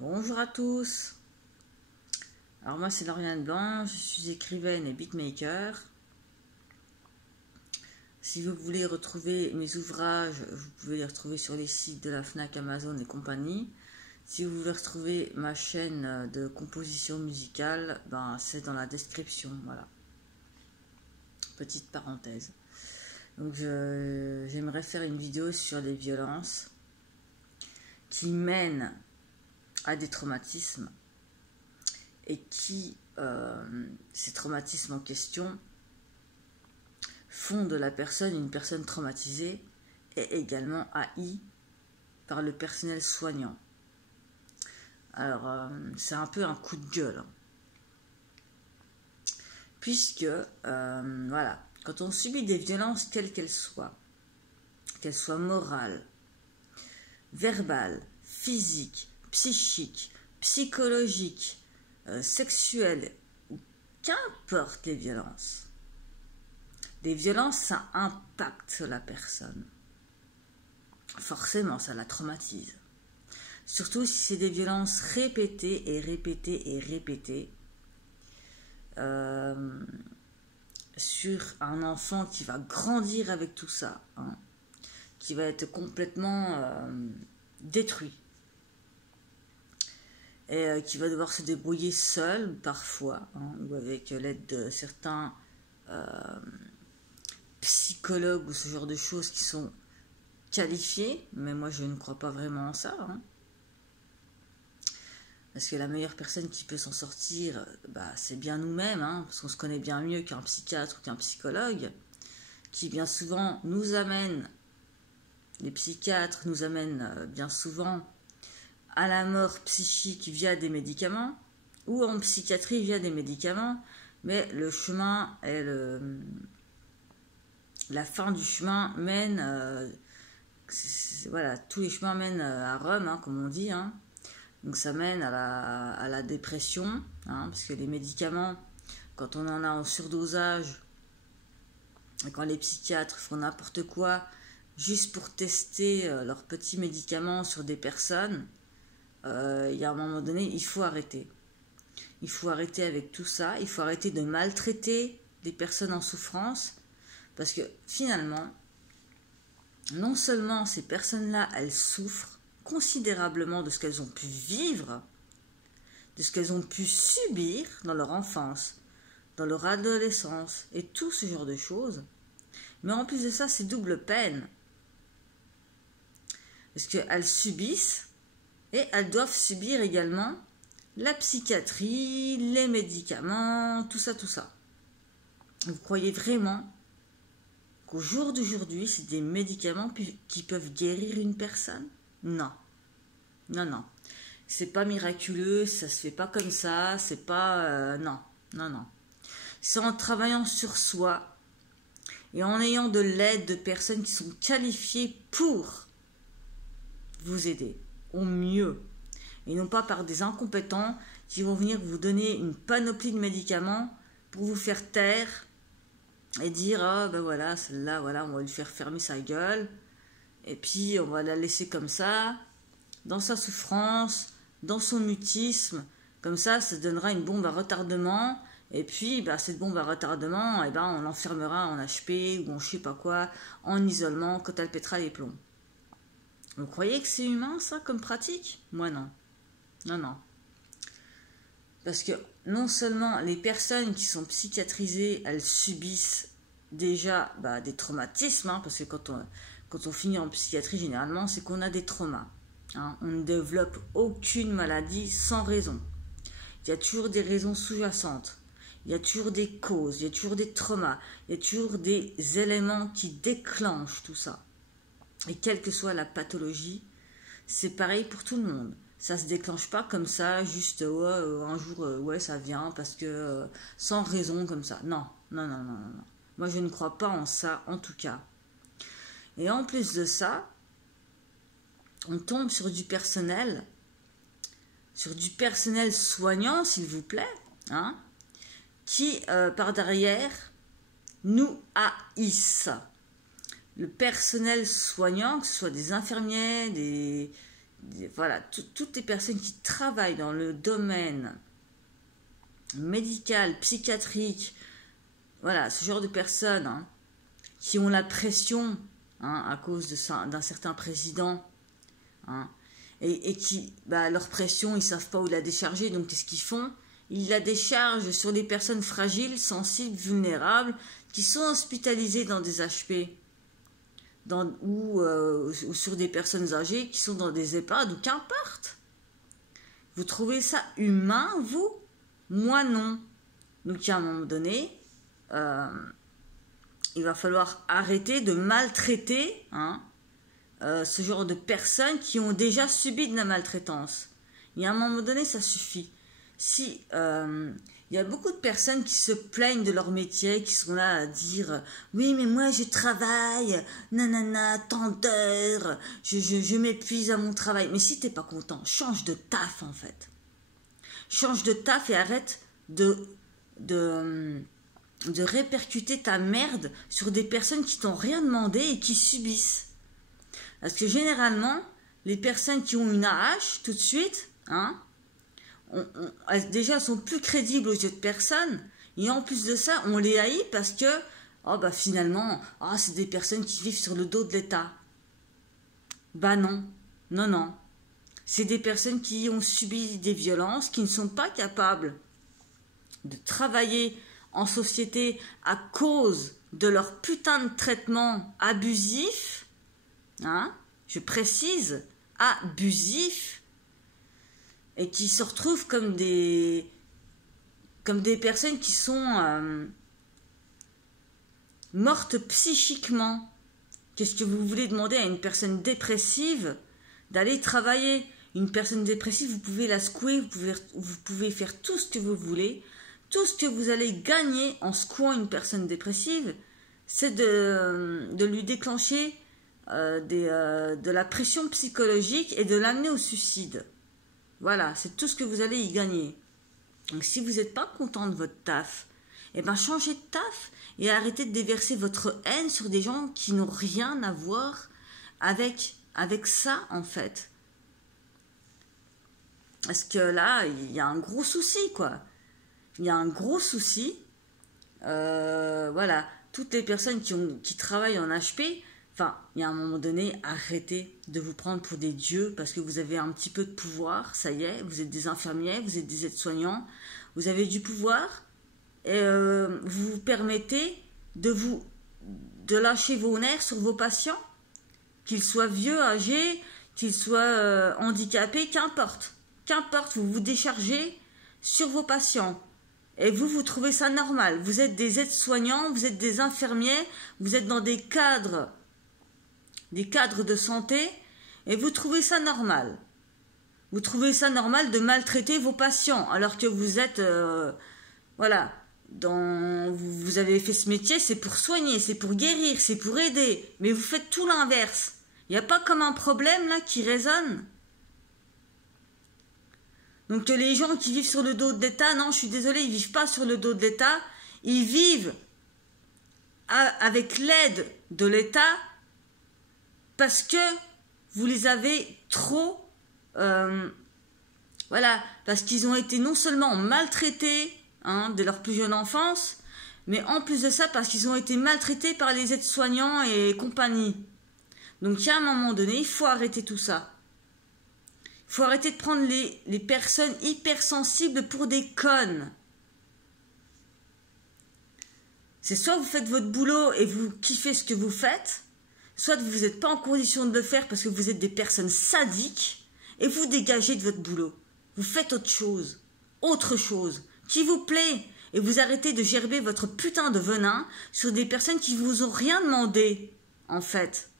Bonjour à tous. Alors moi c'est Lauriane Blanc, je suis écrivaine et beatmaker. Si vous voulez retrouver mes ouvrages, vous pouvez les retrouver sur les sites de la Fnac, Amazon et compagnie. Si vous voulez retrouver ma chaîne de composition musicale, c'est dans la description, voilà. Petite parenthèse. Donc j'aimerais faire une vidéo sur les violences qui mènent à des traumatismes et qui, ces traumatismes en question, font de la personne une personne traumatisée et également haïe par le personnel soignant. Alors, c'est un peu un coup de gueule. Puisque, voilà, quand on subit des violences, quelles qu'elles soient morales, verbales, physiques, psychiques, psychologiques, sexuelles, qu'importe les violences, ça impacte sur la personne. Forcément, ça la traumatise. Surtout si c'est des violences répétées et répétées et répétées sur un enfant qui va grandir avec tout ça, hein, qui va être complètement détruit et qui va devoir se débrouiller seul parfois, hein, ou avec l'aide de certains psychologues ou ce genre de choses qui sont qualifiés, mais moi je ne crois pas vraiment en ça, hein. Parce que la meilleure personne qui peut s'en sortir, c'est bien nous-mêmes, hein, parce qu'on se connaît bien mieux qu'un psychiatre ou qu'un psychologue, qui bien souvent nous amène, les psychiatres nous amènent bien souvent à la mort psychique via des médicaments, ou en psychiatrie via des médicaments, mais le chemin est la fin du chemin mène, voilà, tous les chemins mènent à Rome, hein, comme on dit, hein. Donc ça mène à la dépression, hein, parce que les médicaments, quand on en a en surdosage, et quand les psychiatres font n'importe quoi, juste pour tester leurs petits médicaments sur des personnes, il y a un moment donné, il faut arrêter. Il faut arrêter avec tout ça, il faut arrêter de maltraiter les personnes en souffrance, parce que finalement, non seulement ces personnes-là, elles souffrent considérablement de ce qu'elles ont pu vivre, de ce qu'elles ont pu subir dans leur enfance, dans leur adolescence, et tout ce genre de choses. Mais en plus de ça, c'est double peine. Parce qu'elles subissent, et elles doivent subir également la psychiatrie, les médicaments, tout ça, tout ça. Vous croyez vraiment qu'au jour d'aujourd'hui, c'est des médicaments qui peuvent guérir une personne? Non. Non, non. C'est pas miraculeux, ça se fait pas comme ça, c'est pas... non, non, non. C'est en travaillant sur soi et en ayant de l'aide de personnes qui sont qualifiées pour vous aider au mieux. Et non pas par des incompétents qui vont venir vous donner une panoplie de médicaments pour vous faire taire et dire, ah ben voilà, celle-là, voilà, on va lui faire fermer sa gueule. Et puis, on va la laisser comme ça, dans sa souffrance, dans son mutisme. Comme ça donnera une bombe à retardement. Et puis, cette bombe à retardement, on l'enfermera en HP ou en je sais pas quoi, en isolement, quand elle pètera les plombs. Vous croyez que c'est humain, ça, comme pratique? Moi, non. Non, non. Parce que non seulement les personnes qui sont psychiatrisées, elles subissent déjà des traumatismes, hein, parce que quand on finit en psychiatrie, généralement, c'est qu'on a des traumas. Hein. On ne développe aucune maladie sans raison. Il y a toujours des raisons sous-jacentes. Il y a toujours des causes, il y a toujours des traumas, il y a toujours des éléments qui déclenchent tout ça. Et quelle que soit la pathologie, c'est pareil pour tout le monde. Ça ne se déclenche pas comme ça, juste un jour, ouais, ça vient, parce que sans raison comme ça. Non, non, non, non, non. Moi, je ne crois pas en ça, en tout cas. Et en plus de ça, on tombe sur du personnel soignant, s'il vous plaît, hein, qui, par derrière, nous haïssent. Le personnel soignant, que ce soit des infirmiers, voilà, toutes les personnes qui travaillent dans le domaine médical, psychiatrique, voilà, ce genre de personnes, hein, qui ont la pression, hein, à cause d'un certain président, hein, et qui, leur pression, ils ne savent pas où la décharger, donc qu'est-ce qu'ils font? Ils la déchargent sur des personnes fragiles, sensibles, vulnérables, qui sont hospitalisées dans des HP, ou sur des personnes âgées qui sont dans des EHPAD, ou qu'importe. Vous trouvez ça humain, vous? Moi, non. Donc, à un moment donné, il va falloir arrêter de maltraiter, hein, ce genre de personnes qui ont déjà subi de la maltraitance. Et à un moment donné, ça suffit. Si il y a beaucoup de personnes qui se plaignent de leur métier, qui sont là à dire « Oui, mais moi, je travaille, nanana, tant d'heures, je m'épuise à mon travail. » Mais si t'es pas content, change de taf, en fait. Change de taf et arrête de répercuter ta merde sur des personnes qui t'ont rien demandé et qui subissent. Parce que généralement, les personnes qui ont une AH, tout de suite, hein, elles déjà sont plus crédibles aux yeux de personne, et en plus de ça, on les haït parce que, finalement, c'est des personnes qui vivent sur le dos de l'État. Non, non. C'est des personnes qui ont subi des violences, qui ne sont pas capables de travailler en société à cause de leur putain de traitement abusif, hein, je précise, abusif, et qui se retrouvent comme des personnes qui sont mortes psychiquement. Qu'est-ce que vous voulez demander à une personne dépressive d'aller travailler? Une personne dépressive, vous pouvez la secouer, vous pouvez faire tout ce que vous voulez. Tout ce que vous allez gagner en secouant une personne dépressive, c'est de lui déclencher de la pression psychologique et de l'amener au suicide. Voilà, c'est tout ce que vous allez y gagner. Donc si vous n'êtes pas content de votre taf, changez de taf et arrêtez de déverser votre haine sur des gens qui n'ont rien à voir avec ça, en fait. Parce que là, il y a un gros souci, quoi. Il y a un gros souci. Voilà, toutes les personnes qui travaillent en HP, il y a un moment donné, arrêtez de vous prendre pour des dieux parce que vous avez un petit peu de pouvoir, ça y est, vous êtes des infirmiers, vous êtes des aides-soignants, vous avez du pouvoir et vous vous permettez de lâcher vos nerfs sur vos patients, qu'ils soient vieux, âgés, qu'ils soient handicapés, qu'importe, vous vous déchargez sur vos patients. Et vous trouvez ça normal. Vous êtes des aides-soignants, vous êtes des infirmiers, vous êtes dans des cadres de santé, et vous trouvez ça normal. Vous trouvez ça normal de maltraiter vos patients, alors que vous êtes, vous avez fait ce métier, c'est pour soigner, c'est pour guérir, c'est pour aider, mais vous faites tout l'inverse. Il n'y a pas comme un problème là qui résonne. Donc que les gens qui vivent sur le dos de l'État, non, je suis désolée, ils ne vivent pas sur le dos de l'État, ils vivent avec l'aide de l'État parce que vous les avez trop, parce qu'ils ont été non seulement maltraités dès leur plus jeune enfance, mais en plus de ça, parce qu'ils ont été maltraités par les aides-soignants et compagnie. Donc, à un moment donné, il faut arrêter tout ça. Il faut arrêter de prendre les personnes hypersensibles pour des connes. C'est soit vous faites votre boulot et vous kiffez ce que vous faites, soit vous n'êtes pas en condition de le faire parce que vous êtes des personnes sadiques et vous dégagez de votre boulot. Vous faites autre chose qui vous plaît, et vous arrêtez de gerber votre putain de venin sur des personnes qui vous ont rien demandé, en fait.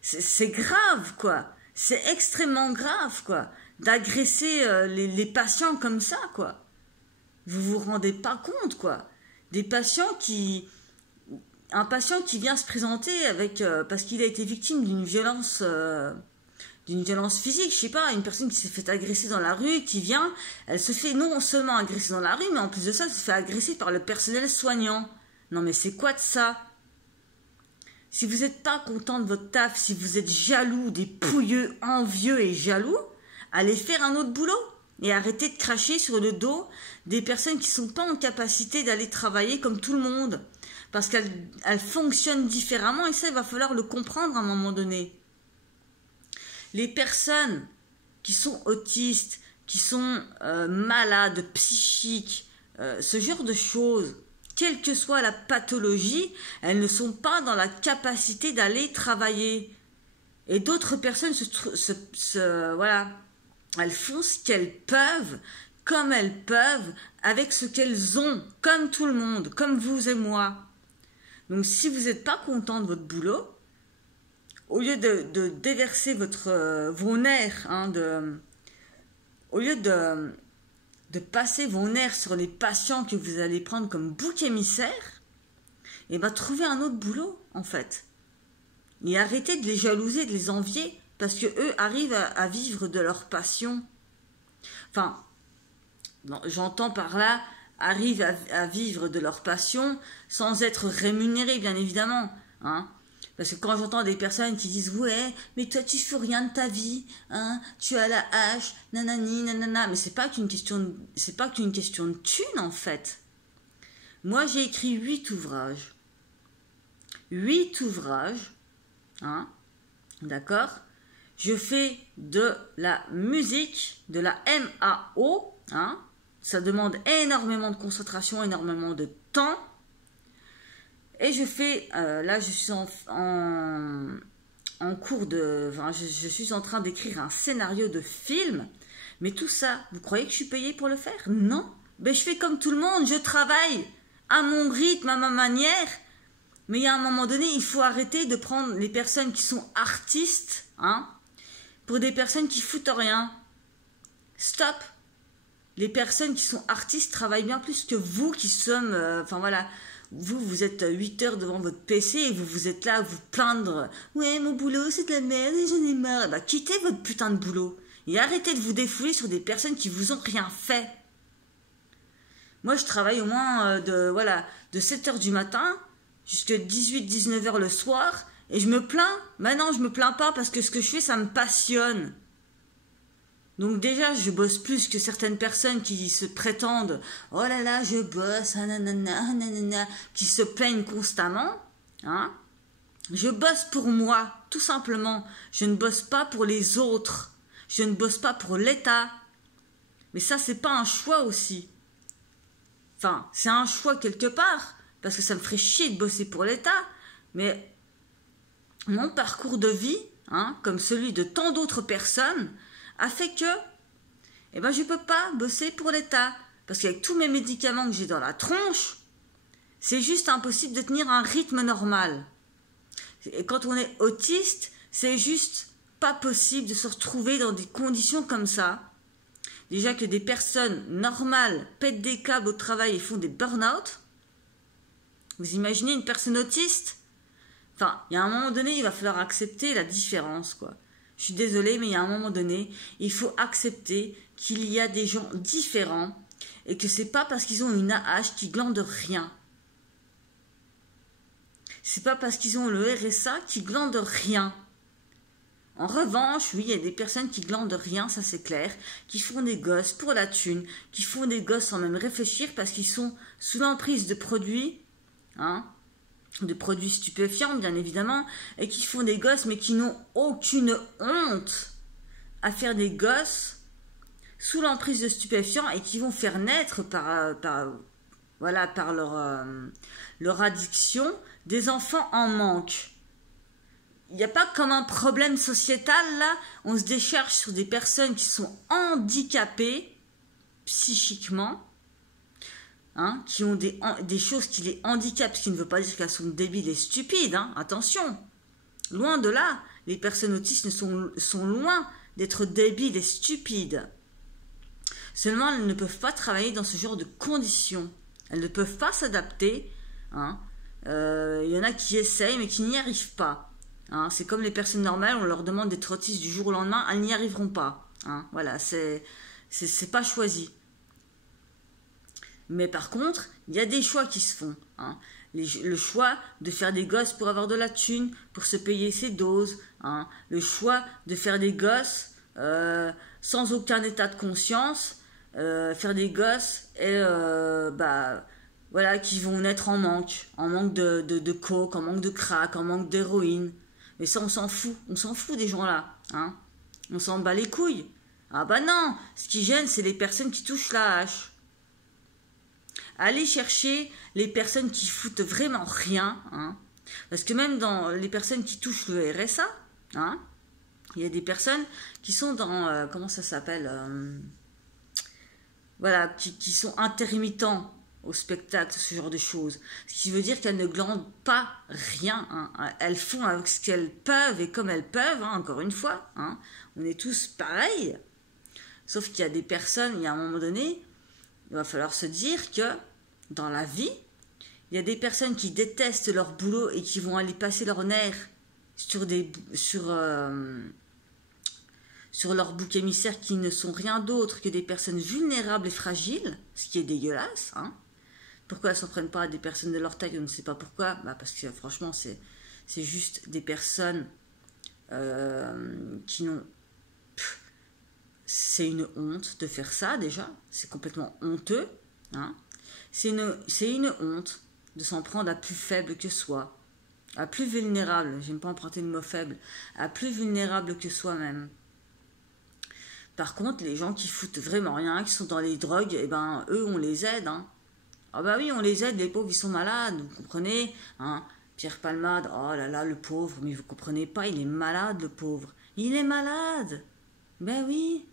C'est grave, quoi. C'est extrêmement grave, quoi, d'agresser les patients comme ça, quoi. Vous vous rendez pas compte, quoi. Un patient qui vient se présenter parce qu'il a été victime d'une violence physique, je sais pas, une personne qui s'est fait agresser dans la rue, qui vient, elle se fait non seulement agresser dans la rue, mais en plus de ça, elle se fait agresser par le personnel soignant. Non mais c'est quoi de ça? Si vous n'êtes pas content de votre taf, si vous êtes jaloux, des pouilleux, envieux et jaloux, allez faire un autre boulot et arrêtez de cracher sur le dos des personnes qui ne sont pas en capacité d'aller travailler comme tout le monde. Parce qu'elles fonctionnent différemment et ça, il va falloir le comprendre à un moment donné. Les personnes qui sont autistes, qui sont malades, psychiques, ce genre de choses, quelle que soit la pathologie, elles ne sont pas dans la capacité d'aller travailler. Et d'autres personnes voilà, elles font ce qu'elles peuvent, comme elles peuvent, avec ce qu'elles ont, comme tout le monde, comme vous et moi. Donc si vous n'êtes pas content de votre boulot, au lieu de déverser vos nerfs, au lieu de passer vos nerfs sur les patients que vous allez prendre comme bouc émissaire, et bien trouvez un autre boulot en fait. Et arrêtez de les jalouser, de les envier, parce que eux arrivent à vivre de leur passion. Enfin, j'entends par là, arrivent à vivre de leur passion sans être rémunérés, bien évidemment. Parce que quand j'entends des personnes qui disent « Ouais, mais toi, tu fais rien de ta vie, tu as la hache, nanani, nanana. » Mais c'est pas qu'une question de thune, en fait. Moi, j'ai écrit 8 ouvrages. 8 ouvrages, d'accord? Je fais de la musique, de la MAO, ça demande énormément de concentration, énormément de temps. Et je fais, là je suis en cours de, je suis en train d'écrire un scénario de film. Mais tout ça, vous croyez que je suis payée pour le faire? Non. Ben, je fais comme tout le monde, je travaille à mon rythme, à ma manière. Mais il y a un moment donné, il faut arrêter de prendre les personnes qui sont artistes, pour des personnes qui foutent rien. Stop. Les personnes qui sont artistes travaillent bien plus que vous qui sommes... voilà, vous êtes 8 heures devant votre PC et vous êtes là à vous plaindre. « Ouais, mon boulot, c'est de la merde et j'en ai marre. » Bah, quittez votre putain de boulot. Et arrêtez de vous défouler sur des personnes qui vous ont rien fait. Moi, je travaille au moins de 7 heures du matin jusqu'à 18-19 heures le soir. Et je me plains. Maintenant, je me plains pas parce que ce que je fais, ça me passionne. Donc déjà, je bosse plus que certaines personnes qui se prétendent « Oh là là, je bosse, nanana, qui se plaignent constamment. Je bosse pour moi, tout simplement. Je ne bosse pas pour les autres. Je ne bosse pas pour l'État. Mais ça, c'est pas un choix aussi. Enfin, c'est un choix quelque part, parce que ça me ferait chier de bosser pour l'État. Mais mon parcours de vie, comme celui de tant d'autres personnes, a fait que je ne peux pas bosser pour l'État. Parce qu'avec tous mes médicaments que j'ai dans la tronche, c'est juste impossible de tenir un rythme normal. Et quand on est autiste, c'est juste pas possible de se retrouver dans des conditions comme ça. Déjà que des personnes normales pètent des câbles au travail et font des burn-out. Vous imaginez une personne autiste? Enfin, il y a un moment donné, il va falloir accepter la différence, quoi. Je suis désolée, mais il y a un moment donné, il faut accepter qu'il y a des gens différents et que c'est pas parce qu'ils ont une AH qu'ils glandent rien. C'est pas parce qu'ils ont le RSA qu'ils glandent rien. En revanche, oui, il y a des personnes qui glandent rien, ça c'est clair, qui font des gosses pour la thune, qui font des gosses sans même réfléchir parce qu'ils sont sous l'emprise de produits, de produits stupéfiants bien évidemment, et qui font des gosses mais qui n'ont aucune honte à faire des gosses sous l'emprise de stupéfiants et qui vont faire naître par leur addiction des enfants en manque. Il n'y a pas comme un problème sociétal là, on se décharge sur des personnes qui sont handicapées psychiquement, qui ont des choses qui les handicapent, ce qui ne veut pas dire qu'elles sont débiles et stupides, attention. Loin de là, les personnes autistes sont loin d'être débiles et stupides. Seulement, elles ne peuvent pas travailler dans ce genre de conditions. Elles ne peuvent pas s'adapter. Il y en a qui essayent, mais qui n'y arrivent pas. C'est comme les personnes normales, on leur demande d'être autistes du jour au lendemain, elles n'y arriveront pas. Voilà, c'est pas choisi. Mais par contre, il y a des choix qui se font. le choix de faire des gosses pour avoir de la thune, pour se payer ses doses, hein, le choix de faire des gosses sans aucun état de conscience, faire des gosses et voilà, qui vont naître en manque de coke, en manque de crack, en manque d'héroïne. Mais ça, on s'en fout des gens-là, hein. On s'en bat les couilles. Ah bah non, ce qui gêne, c'est les personnes qui touchent la hache. Allez chercher les personnes qui foutent vraiment rien, hein. Parce que même dans les personnes qui touchent le RSA, hein, il y a des personnes qui sont dans, comment ça s'appelle, voilà, qui sont intermittents au spectacle, ce genre de choses. Ce qui veut dire qu'elles ne glandent pas rien, hein. Elles font avec ce qu'elles peuvent et comme elles peuvent, hein, encore une fois, hein. On est tous pareils. Sauf qu'il y a des personnes, il y a un moment donné, il va falloir se dire que dans la vie, il y a des personnes qui détestent leur boulot et qui vont aller passer leur nerf sur leur bouc émissaire qui ne sont rien d'autre que des personnes vulnérables et fragiles, ce qui est dégueulasse, hein. Pourquoi elles ne s'en prennent pas à des personnes de leur taille? On ne sait pas pourquoi. Bah parce que franchement, c'est juste des personnes qui n'ont... C'est une honte de faire ça déjà. C'est complètement honteux, hein. C'est une honte de s'en prendre à plus faible que soi, à plus vulnérable. J'aime pas emprunter le mot faible, à plus vulnérable que soi-même. Par contre, les gens qui foutent vraiment rien, qui sont dans les drogues, eh ben, eux, on les aide, hein. Ah bah oui, on les aide, les pauvres, ils sont malades, vous comprenez, hein. Pierre Palmade, oh là là, le pauvre, mais vous comprenez pas, il est malade, le pauvre. Il est malade. Ben oui,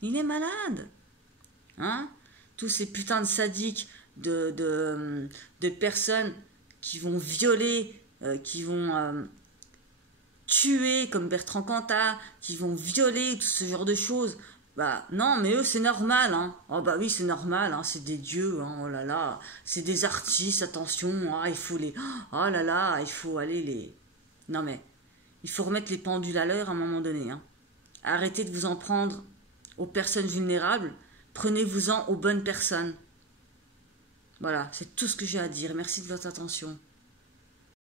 il est malade. Hein. Tous ces putains de sadiques de personnes qui vont violer, qui vont tuer, comme Bertrand Cantat, qui vont violer, tout ce genre de choses. Bah non, mais eux c'est normal, hein. Oh bah oui, c'est normal, hein, c'est des dieux, hein, oh là là, c'est des artistes, attention, ah, il faut les... Oh là là, il faut aller les... Non mais, il faut remettre les pendules à l'heure à un moment donné, hein. Arrêtez de vous en prendre aux personnes vulnérables, prenez-vous-en aux bonnes personnes. Voilà, c'est tout ce que j'ai à dire, merci de votre attention.